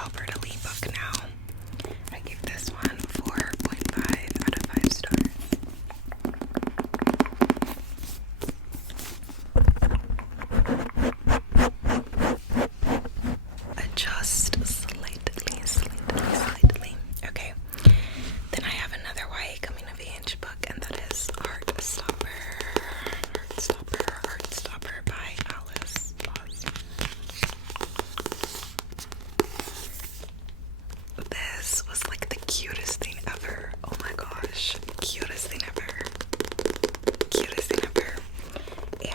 Alberta Lee book now. I gave this one 4.5 out of 5 stars. Adjust slightly. Okay. Then I have another YA coming of age book, and that is Heartstopper by Alice Laws. This was like the cutest thing ever. Oh my gosh, cutest thing ever.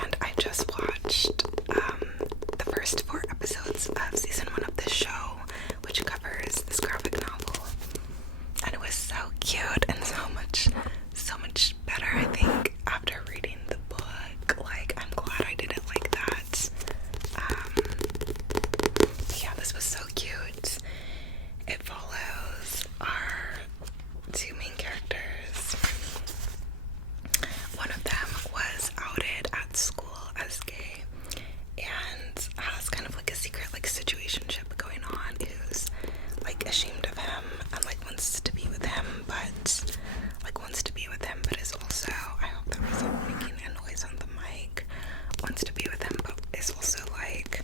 And I just watched the first 4 episodes of season 1 of this show, which covers this graphic novel, and it was so cute and so much better, I think, after reading the book. Like, I'm glad I did it like that. Yeah, this was so cute. It follows our 2 main characters. One of them was outed at school as gay and has kind of like a secret like situationship going on, who's like ashamed of him and like wants to be with him, but is also, I hope that wasn't making a noise on the mic, wants to be with him but is also like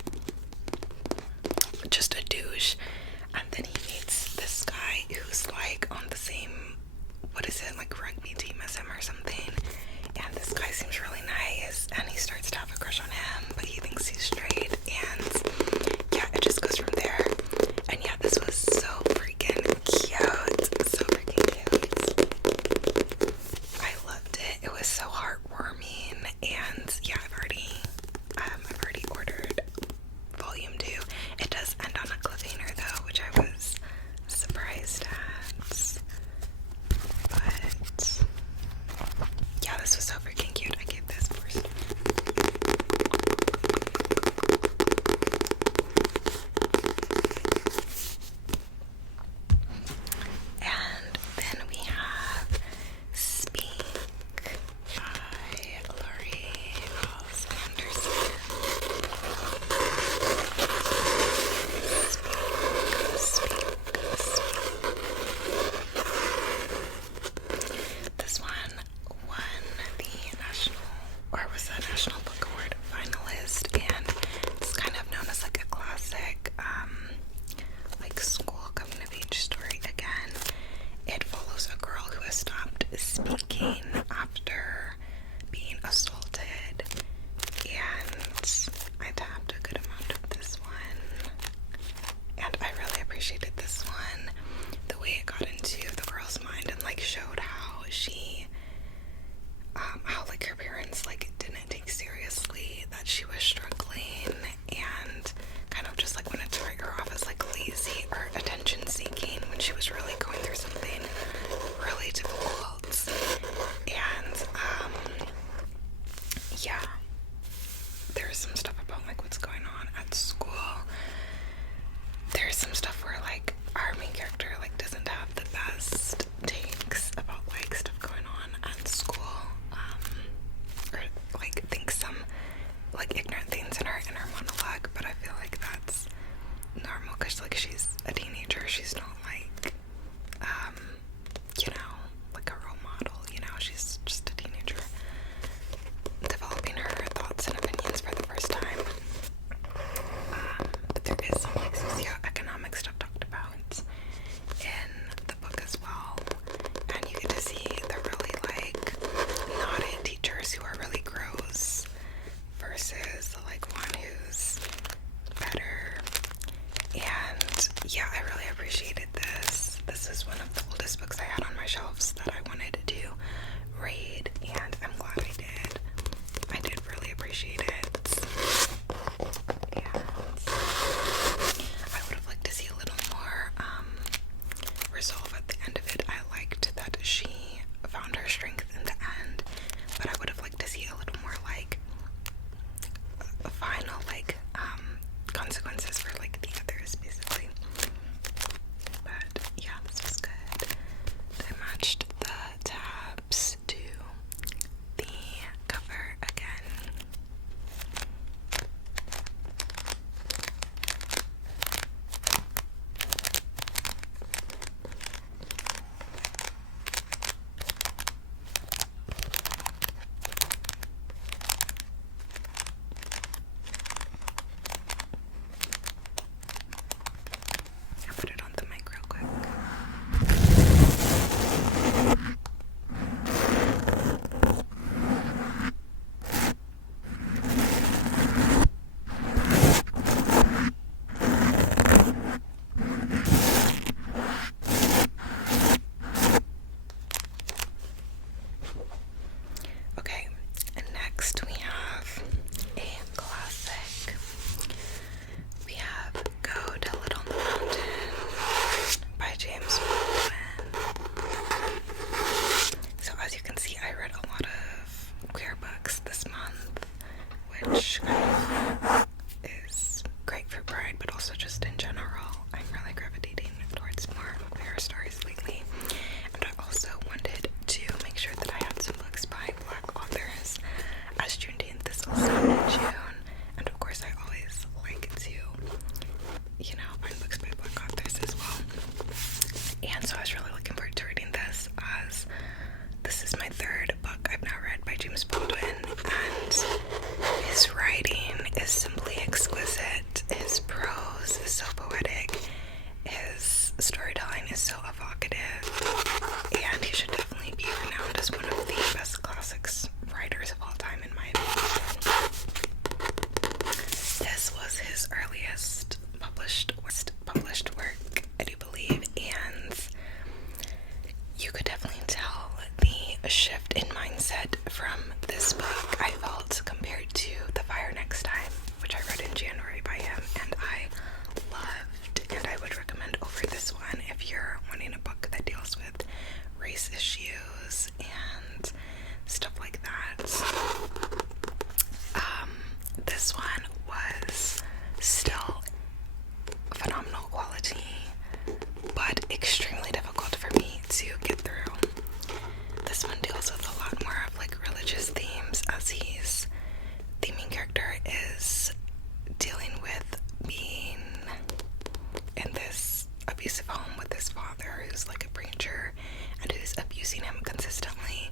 just a douche. And then he meets this guy who's like on the same, what is it, like rugby team as him or something, and this guy seems really nice and he starts to have a crush on him, but he thinks he's straight, and yeah, it just goes from there. And yeah, this was so freaking cute. I loved it. It was so heartwarming, and yeah, I've already ordered volume 2. It does end on a cliffhanger though, which I was surprised at. But yeah, this was so freaking cute. I gave this 4 stars. And then we have Speak by Laurie Halse Anderson. Speak. This one won the National Book Award finalist, and it's kind of known as like a classic like school coming of age story again. It follows a girl who has stopped speaking after being assaulted, and I tapped a good amount of this one, and I really appreciated this one. The way it got into the girl's mind and like showed how she how like her parents like didn't take seriously that she was struggling, and kind of just like wanted to write her off as like lazy or attention seeking when she was really going through something really difficult. And yeah, there's some stuff about like what's going on at school. There's some stuff where like our main character like doesn't have the best takes about like stuff going on at school, or like thinks some like ignorant things in her monologue, but I feel like that's normal because like she's a teenager. She's not like like a role model, she's just a teenager developing her thoughts and opinions for the first time. But there is some like socioeconomic stuff talked about in the book as well, and you get to see the really like naughty teachers who are really gross versus the like one who's better. And yeah, I really appreciated this. This is one of the oldest books I had on my shelves that I wanted to read, and I'm glad I did. I did really appreciate it. And I would have liked to see a little more resolve at the end of it. I liked that she found her strength in the end, but I would have liked to see a little more like a final like consequences for like the others, basically. But yeah, this was good. I matched the tabs to the cover again. And so I was really looking forward to reading this, as this is my third book I've now read by James Baldwin, and his writing is simply exquisite. His prose is so poetic. His storytelling is so evocative, and he should definitely be renowned as one of the best classics writers of all time, in my opinion. This was his earliest published work, I do believe, and you could definitely tell the shift in mindset from this book, I felt, compared to The Fire Next Time, which I read in January by him, and I loved, and I would recommend over this one if you're wanting a book that deals with race issues and stuff like that. This one was still phenomenal quality, but extremely difficult for me to get through. This one deals with a lot more of like religious themes, as the main character is dealing with being in this abusive home with his father, who's like a preacher and who's abusing him consistently,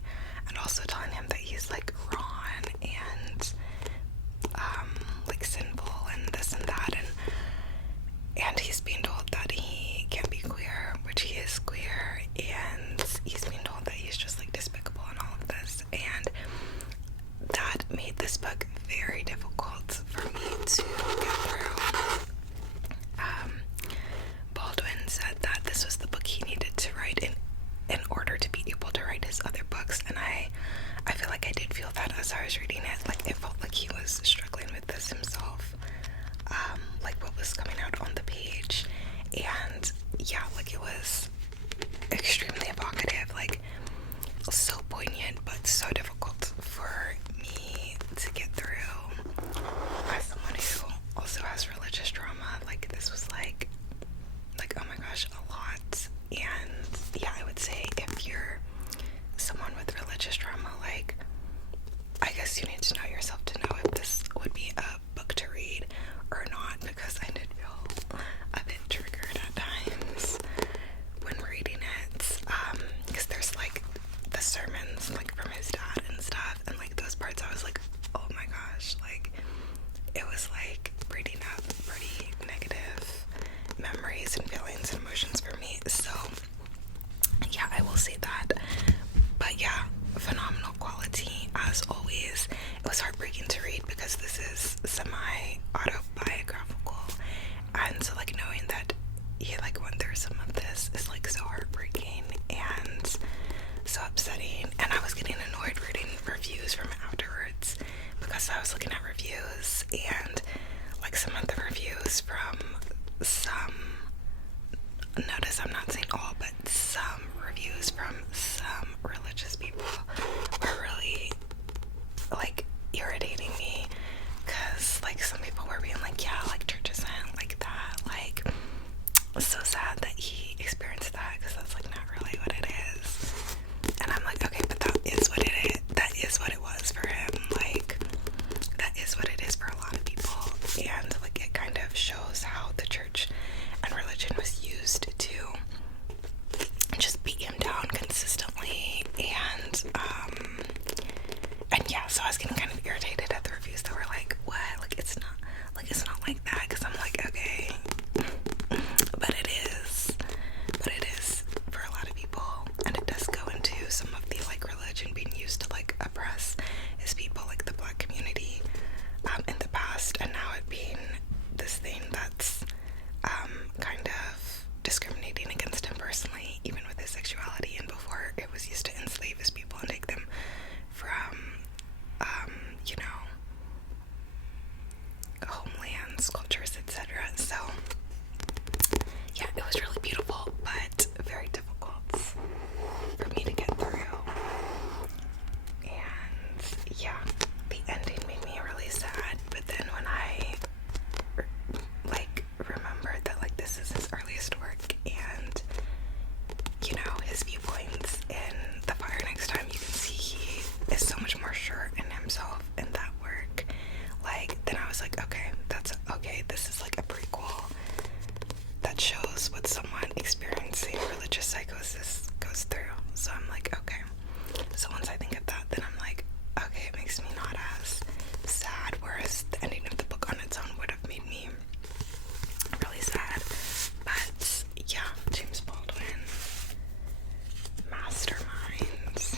and also telling him that he's like wrong and like sinful and this and that, and he's being told that he can't be queer, which he is queer, and he's being told that he's just like despicable and all of this, and that made this book very difficult for me to get through. Baldwin said that this was the book he needed to write in order to be able to write his other books, and I feel like I did feel that as I was reading it. Like, it felt like he was struggling with this himself, like what was coming out on the page, and yeah, like it was extremely evocative, like so poignant, but so difficult for me to get through. As someone who also has religious trauma, like this was like oh my gosh, a lot. And yeah, I would say if you're someone with religious trauma, like I guess you need to know yourself to know if this would be a book to read or not, because I did feel a bit triggered at times when reading it, because there's like the sermons like from his dad and stuff, and like those parts I was like, oh my gosh, like it was like bringing up pretty negative memories and feelings and emotions for me. So yeah, I will say that. But yeah, phenomenal quality as always. It was heartbreaking to read because this is semi-autobiographical, and so like knowing that he like went through some of this is like so heartbreaking and so upsetting. And I was getting annoyed reading reviews from it afterwards, because I was looking at reviews, and like some of the reviews from some, notice I'm not saying all, but some reviews from some religious people were really like irritating me, because like some people were being like, yeah, like church isn't like that, like it's so sad that he experienced that, because that's like not really what it is. And I'm like, okay, but that is what it is, that is what it was for him, like that is what it is for a lot of people. And like it kind of shows how the church and religion was used to just beat him down consistently, and yeah, so I was getting kind of irritated at the reviews that were like, what, like it's not like that, because I'm like, okay, but it is for a lot of people, and it does go into some of the like religion being used to like oppress his people, like the Black community, in the past, and now it being this thing that's kind of discriminating against him personally, even with his sexuality, and before it was used to enslave his people and take them from you know, homelands, cultures, etc. So yeah, it was really beautiful, but very difficult for me to get through. And yeah, the ending made me really sad, but then when I like remembered that like this is his earliest work, and you know, his viewpoints in The Fire Next Time, you can see he is so much more sure in himself in that work. Like, then I was like, okay, that's okay, this is like a prequel that shows what someone experiencing religious psychosis goes through. So I'm like, okay. So once I think of that, then I'm like, okay, it makes me not as sad, whereas the ending of the book on its own would have made me really sad. But yeah, James Baldwin, masterminds.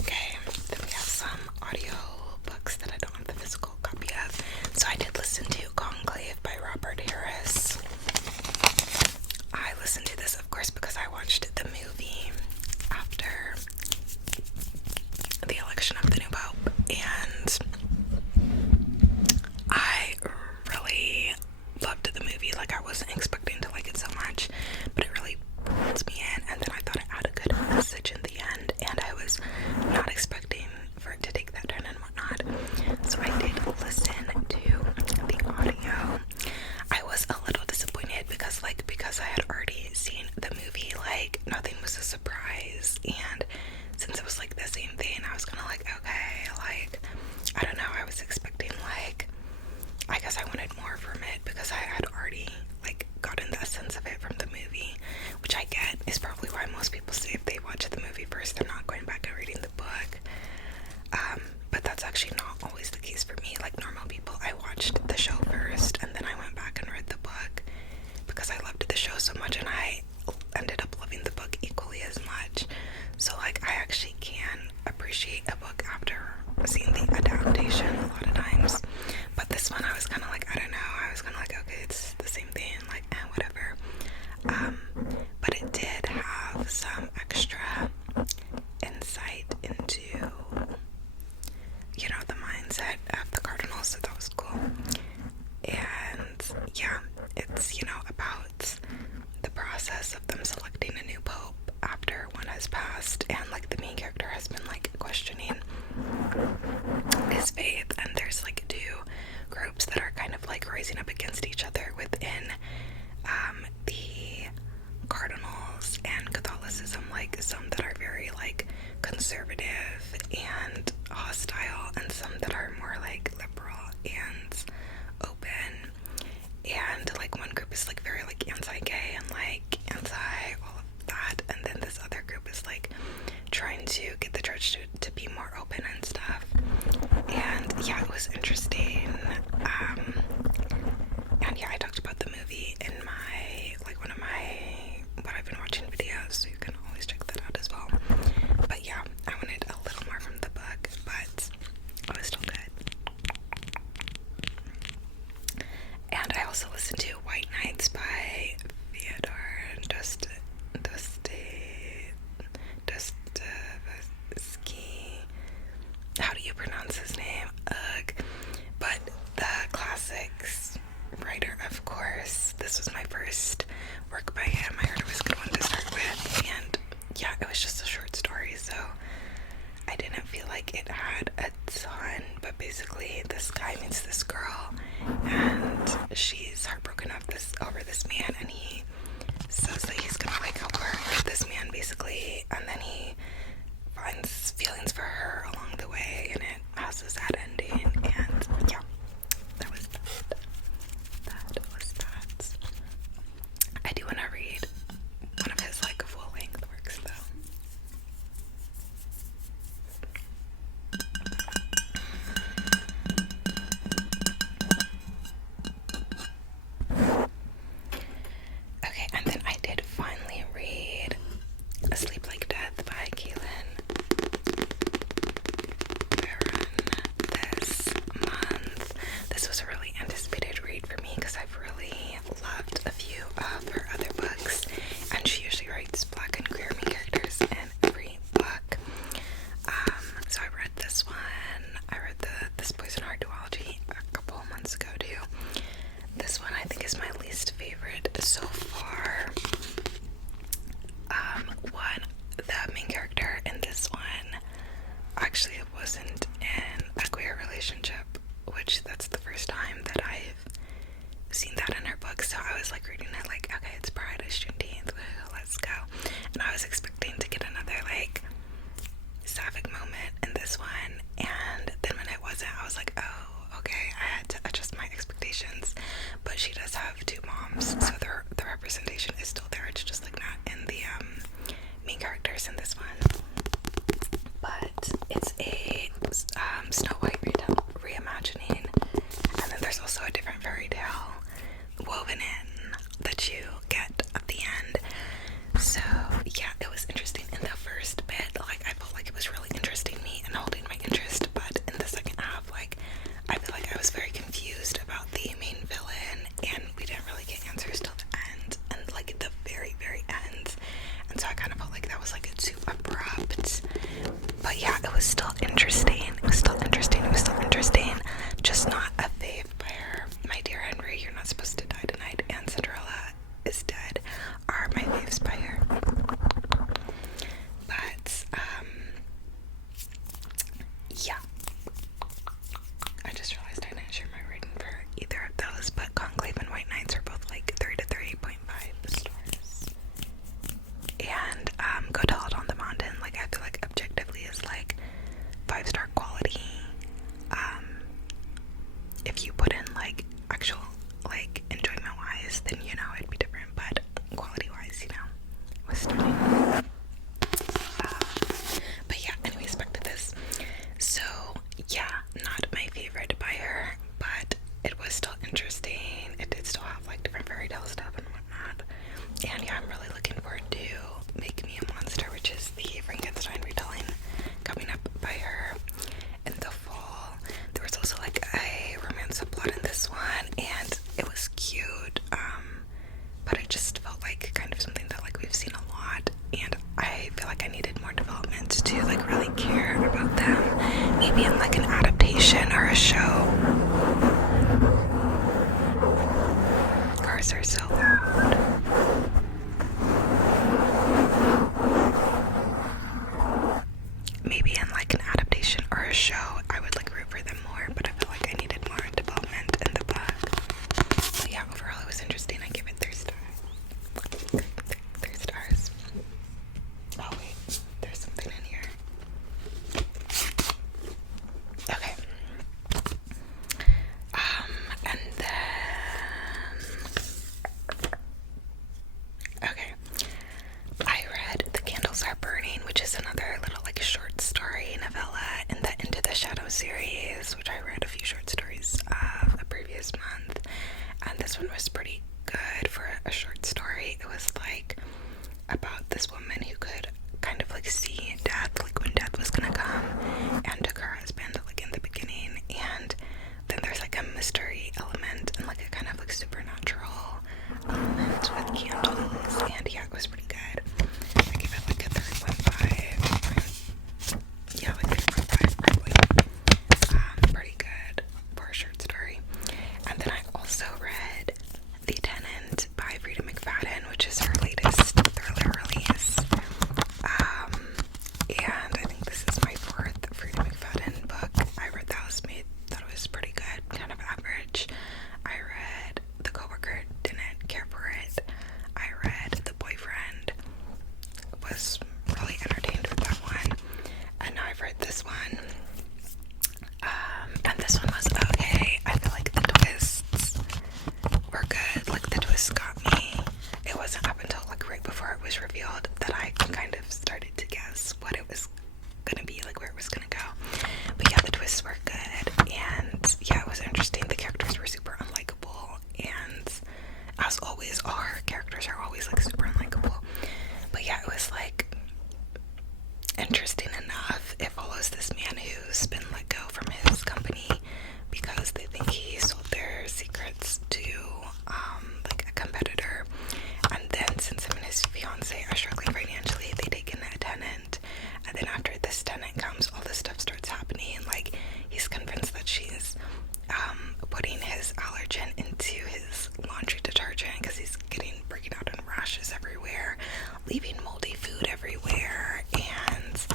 Okay, then we have some audio books that I don't have the physical copy of. So I did listen to Conclave by Robert Harris. I listened to this, of course, because I watched the movie after the election of the new pope, and I really loved the movie. Like, I wasn't expecting to like it so much, but it really pulled me in, and then I thought it had a good message in the end, and I was not expecting for it to take that turn and whatnot. So I did listen to the audio. I was a little disappointed because I had already seen the movie, like, nothing was a surprise, and since it was like the same thing, I was kind of like, okay, like, I don't know, I was expecting, like, I guess I wanted more from it because I had already, like, gotten the essence of it from the movie, which I get is probably why most people say if they watch the movie first, they're not going back and reading the book. But that's actually not always the case for me. Like, normal people, I watched the show first and then I went back and read the book because I loved the show so much, and I ended up loving the book equally as much. So, like, I actually can appreciate a book after seeing the adaptation a lot of times. But this one, I was kind of like, I don't know, I was kind of like, okay, it's the same thing, like, whatever. But it did have some extra insight into, you know, the mindset of the Cardinals, so that was cool. And yeah, it's, you know, about the process of them selecting a new pope after one has passed, and like the main character has been like questioning his faith, and there's like two groups that are kind of like rising up against each other within the Cardinals and Catholicism, like some that are very like conservative and hostile, and some that are more like liberal and open. And like one group is like very like anti-gay and like anti all of that, and then this other group is like trying to get the church to be more open and stuff. And yeah, it was interesting. woven in that you get at the end. So yeah, it was interesting in the first bit. Like I felt like it was really interesting me and holding my interest, but in the second half, like I feel like I was very confused about the main villain, and we didn't really get answers till the end, and like at the very, very end. And so I kind of felt like that was like too abrupt. But yeah, it was still interesting. It was still interesting. It was still interesting. Just not a fave by her. My Dear Henry, You're Not Supposed to Die Tonight, and Cinderella Is Dead are my faves by her. But yeah. I just realized I didn't share my rating for either of those, but Conclave and White Knights are both like 3 to 3.5 stars. And Go Tell It on the Mountain, like I feel like objectively is like 5-star quality. If you put in like actual like enjoyment wise, then you know it'd be different, but quality wise, you know, it was stunning. But yeah, anyways, back to this. So yeah, not my favorite by her, but it was still interesting. It did still have like different fairy tale stuff and whatnot. And yeah, I'm really looking forward to Make Me a Monster, which is the Frankenstein retelling coming up by her in the fall. There was also like a romance subplot in this one, and it was cute. But it just felt like kind of something that like we've seen a lot, and I feel like I needed more development to like really care about them. Maybe in like an adaptation or a show. Cars are so loud. Maybe in like an adaptation or a show, I would like root for them more, but I feel like I needed more development in the book. But yeah, overall it was interesting. I give it 3 stars. 3 stars. Oh wait, there's something in here. Okay. And then okay. I read The Candles Are Burning, which is another little like short story novella in the Into the Shadow series, which I read a few short stories of a previous month, and this one was pretty good for a short story. It was like about this woman who could kind of like see death, like when death was gonna come, and took her husband like in the beginning, and then there's like a mystery element and like a kind of like supernatural element with candles, and yeah, it was pretty good. I give it like a 3.5. Yeah, like 3.5 probably. Pretty good for a short story. And then I also read The Tenant by Frida McFadden, which is her latest thriller release. And I think this is my 4th Frida McFadden book. I read The Housemaid, thought it was pretty good, kind of average. I read The Coworker, didn't care for it. I read The Boyfriend, was really entertained with that one. And now I've read this one. And this one was okay. I feel like the twists were good. Like the twists got me. It wasn't up until like right before it was revealed that I kind of started to guess what it was gonna be, like where it was gonna go. But yeah, the twists were good, and yeah, it was interesting. The characters were super unlikable, and as always, all her characters are always like super unlikable. But yeah, it was like interesting enough. It follows this man who's been let go from his company because they think he sold their secrets to like a competitor, and then since him and his fiance are struggling financially, they take in a tenant, and then after this tenant comes, all this stuff starts happening, and like he's convinced that she's putting his allergen into his laundry detergent because he's breaking out in rashes everywhere, leaving moldy food everywhere, and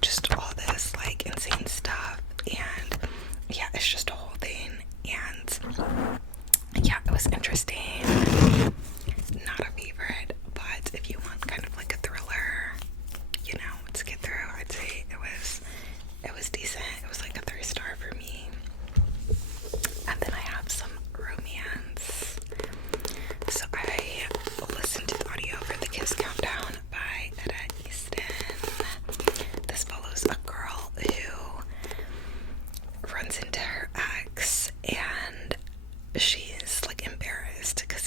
just all this like insane stuff. And yeah, it's just a whole thing. And yeah, it was interesting. Not a favorite, but if you want kind of like a thriller, you know, to get through, I'd say it was decent. It was like a 3-star for me. And then I have some romance. So I listened to the audio for The Kiss Countdown by Etta Easton. This follows a girl who runs into her ex, and she's like embarrassed because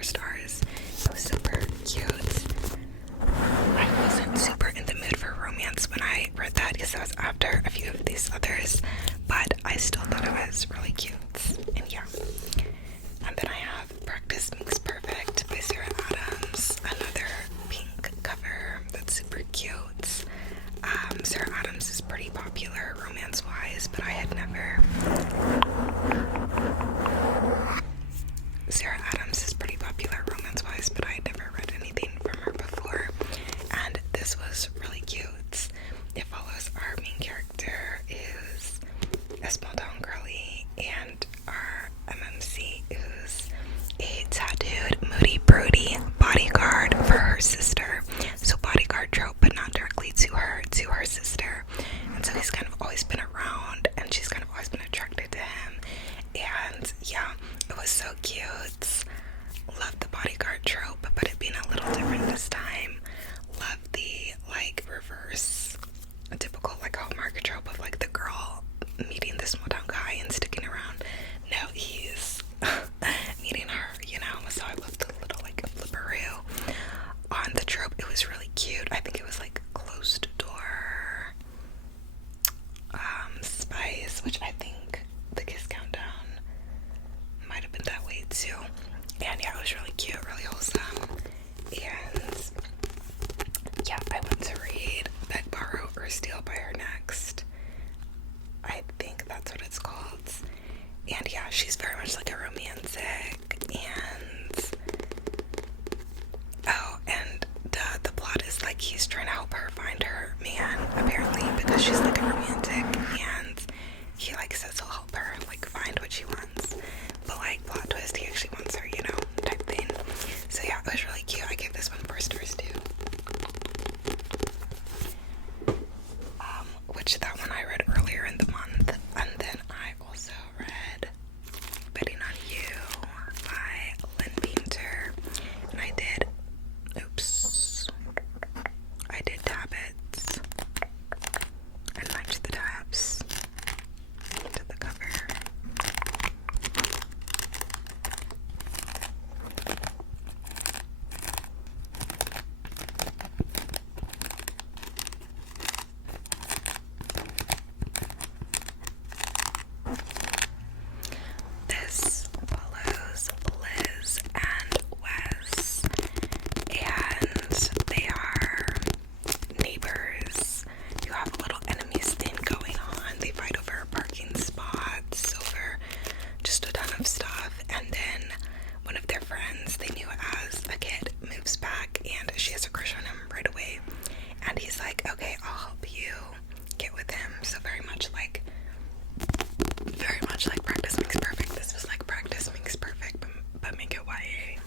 4 stars. It was super cute. I wasn't super in the mood for romance when I read that because that was after a few of these others, but I still thought it was really cute. And yeah. And then I have Practice Makes Perfect by Sarah Adams, another pink cover that's super cute. Sarah Adams is pretty popular romance-wise, but I had never... Sarah Adams is pretty popular romance-wise, but I had never read anything from her before. And this was really cute. It follows our main character is a small-town girly, and our MMC is a tattooed, moody, broody bodyguard for her sister. So bodyguard trope, but not directly to her sister. And so he's kind of always been around, and she's kind of always been attracted to him. And yeah, it was so cute. Love the bodyguard trope, but it being a little different this time. Love the like reverse, a typical like Hallmark trope of like the girl meeting this small town guy and sticking around. No, he's meeting her, you know. So I loved the little like flipperoo on the trope. It was really cute. I think it was like closed door spice, which I think the Kiss Countdown might have been that way too. And yeah, it was really cute, really wholesome. And yeah, I want to read Beg, Borrow, or Steal by her next. I think that's what it's called. And yeah, she's very much like a romantic. And oh, and the plot is like he's trying to help her find her man, apparently, because she's like a romantic, and he like says he'll help her like find what she wants. But like plot twist, he actually wants her, you know, type thing. So yeah, it was really cute. I gave this one 4 stars too. Which that one I read earlier in the month, and then I also read Betting on You by Lynn Painter, and I did tabs and matched the tabs to the cover. This follows Liz and Wes, and they are neighbors who have a little enemies thing going on. They fight over parking spots, over just a ton of stuff, and then one of their friends they knew as a kid moves back, and she has a crush on him right away, and he's like, okay, I'll help you get with him. So very much like Practice Makes Perfect. This was like Practice Makes Perfect, but make it YA.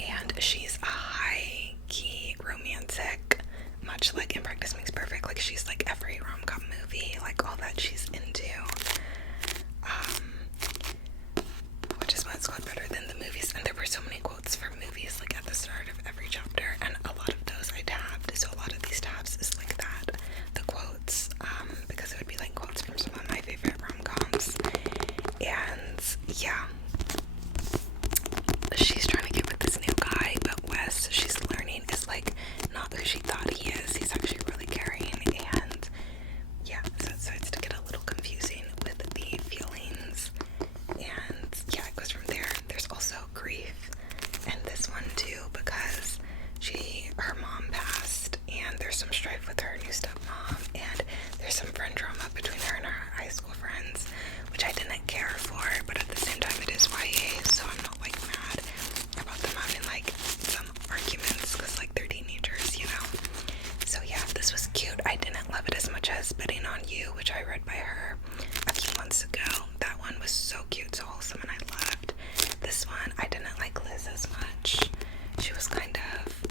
And she's a high-key romantic, much like in Practice Makes Perfect. Like she's like every rom-com movie, like all that she's into. Which is why it's called Better Than the Movies. And there were so many quotes from movies like at the start of every chapter, and a lot of those I tabbed. So a lot of these tabs is like that, the quotes, because it would be like quotes from some of my favorite rom-coms. And yeah, she's trying to get with this new guy, but Wes, she's learning, is like not who she thought he is. He's actually really caring, and yeah, so it starts to get a little confusing with the feelings. And yeah, it goes from there. There's also grief in this one too, because her mom passed, and there's some strife with her new stepmom, and there's some friend drama between her and her high school friends, which I didn't care for, but at the same time it is YA, so I'm not like mad about them having like some arguments, because like they're teenagers, you know. So yeah, this was cute. I didn't love it as much as Betting on You, which I read by her a few months ago. That one was so cute, so wholesome, and I loved. This one, I didn't like Liz as much. She was kind of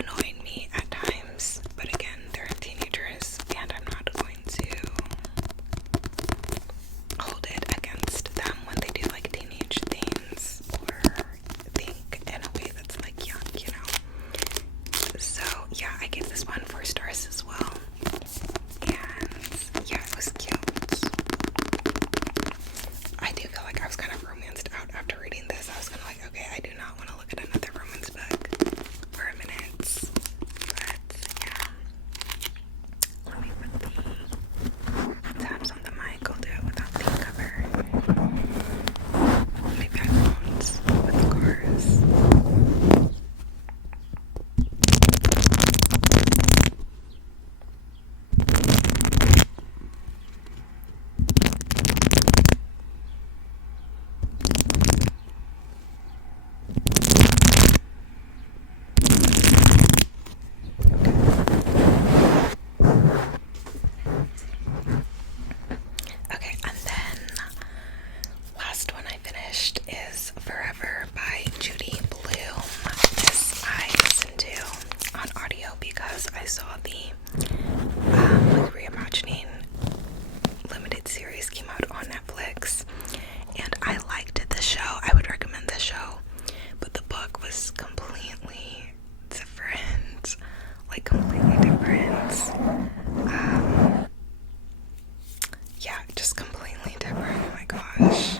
annoying me at times, but again, they're teenagers, and I'm not going to hold it against them when they do like teenage things or think in a way that's like young, you know. So yeah, I gave this one 4 stars as well, and yeah, it was cute. I finished is Forever by Judy Blume. This I listened to on audio because I saw the like reimagining limited series came out on Netflix, and I liked the show. I would recommend the show, but the book was completely different, like completely different. Yeah, just completely different. Oh my gosh.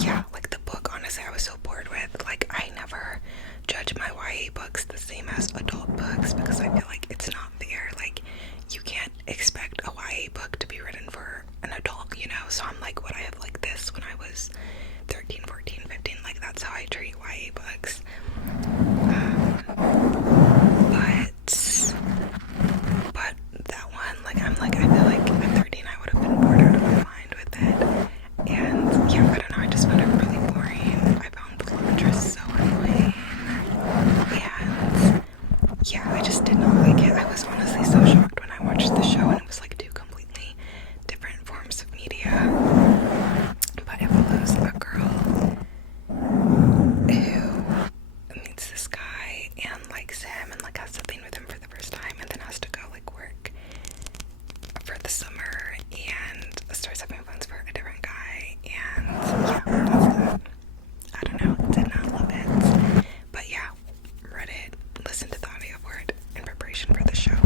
Yeah, like the book, honestly, I was so bored with. Like, I never judge my YA books the same as adult books because I feel like it's not fair. Like, you can't expect a YA book to be written for an adult, you know? So I'm like, would I have liked this when I was 13, 14, 15? Like, that's how I treat YA books. But that one, like, I'm like, I feel like at 13 I would have been bored out of my mind with it. And yeah, I don't know, I just found it really boring. I found the love interest so annoying. And yeah, I just did not like it. I was honestly so shocked when I watched the show and it was like two completely different forms of media. But it follows a girl who meets this guy and likes him and like has something with him for the first time and then has to go like work for the summer and starts having plans for a different guy, and yeah, that's that. I don't know, did not love it, but yeah, read it, listened to the audio for it in preparation for the show.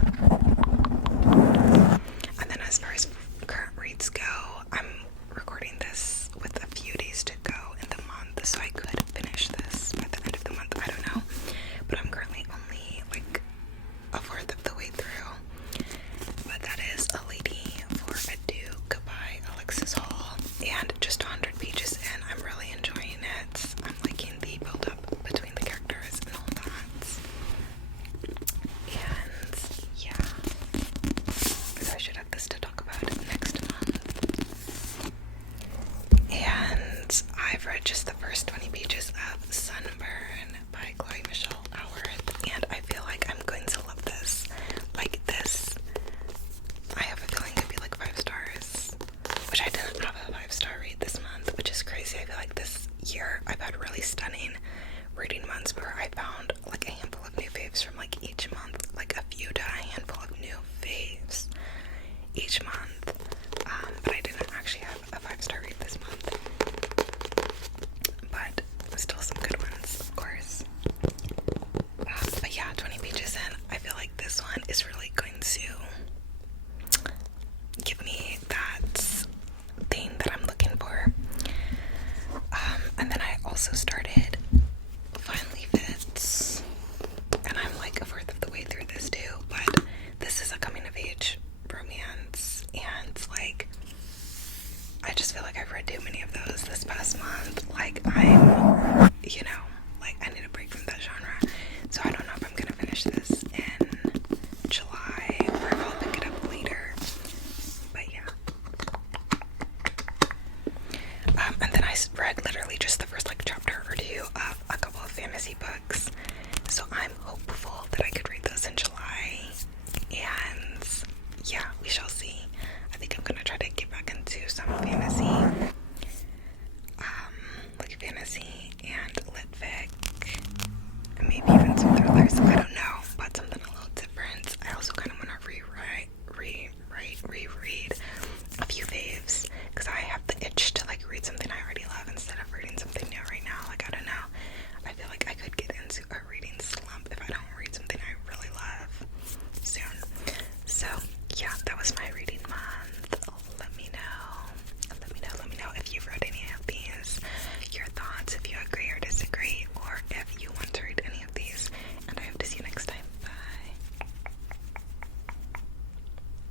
And then as far as current reads go, I'm recording this with a few days to go in the month, so I could finish this by the end of the month, I don't know, but I'm currently only like a fourth of the way through. But that is A Lady for a Duke by Alexis Hall, and just 100 pages in. I'm really enjoying it. I'm liking the build up between the characters and all that. And yeah, so I should have this to talk about next month. And I've read just the first 20 pages of Sunburn by Chloe Michelle Howarth, and I feel like I'm going to love this. Like this, I have a feeling could be like 5 stars, which I didn't have a 5-star read this month, which is crazy. I feel like this year I've had really stunning reading months where I found like a handful of new faves from like each month, like a few to a handful of new faves each month, but I didn't actually have a 5-star read this month, but still some good ones, of course. But yeah, 20 pages in, I feel like this one is really going to give me that thing that I'm looking for. And then I also started Finally Fits, and I'm like a fourth of the way through this too, but this is a coming of age romance, and like I just feel like I've read too many of those this past month. Like I'm, you know, like I need a break from that genre, so I don't know if I'm gonna finish this in July or if I'll pick it up later, but yeah. And then I read literally just the first like chapter or two of a couple of fantasy books, so I'm hopeful that I could read those in July, and yeah, we shall see.